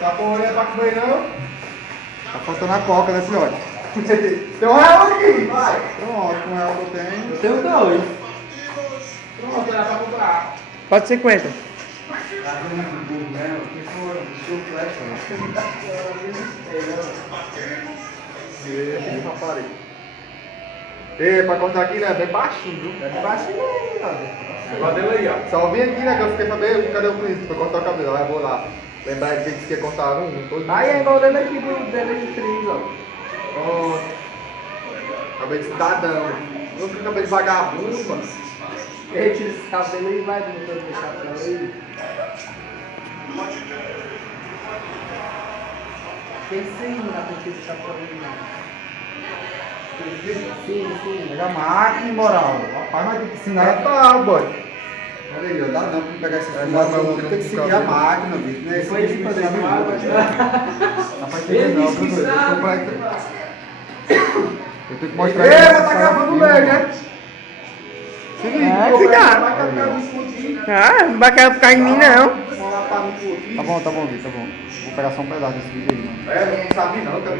Tá porra aí é pra comer não? Tá faltando a coca, né, filhote? Tem um real aqui, vai. Pronto, com o real que eu tenho. Eu tenho dois. Pronto, era pra comprar. Pode 50. Rapaz. Ei, pra contar aqui, né? Bem baixinho, viu? É bem baixinho, né? Cabelo aí, ó. Só vim aqui, né? Que eu fiquei sabendo, cadê o Cris? Pra cortar o cabelo. Aí eu vou lá. Lembrar que ele disse que ia cortar um, não tô. Aí é igual dele aqui do dele de 3, ó. Pronto. Cabelo de cidadão. Não fica cabelo de vagabundo, mano. Ele tira esse cabelo aí e vai botando o chapéu aí. Pensei na pesquisa de chapéu aí, não. Sim. Pega a máquina, moral. Rapaz, mas tem que ensinar. Aí tá, boy. Olha aí, ó, dá não pra pegar esse não, filhote. Tem que seguir a máquina, bicho. Não é isso Depois que de fazer fazer isso. água, Não vai entender Ele não, disse que viu, doido? sabe. Eu tenho que mostrar Ei, isso ela nesse tá gravando filme, bem, mano. né? Se liga, É, pô, cuidado. vai que eu quero me explodir. Ah, não vai cair por causa de mim, não. Vamos lá pra me explodir. Tá bom, Vitor, tá bom. Vou pegar só um pedaço desse vídeo aí, mano. É, não sabe não, cara.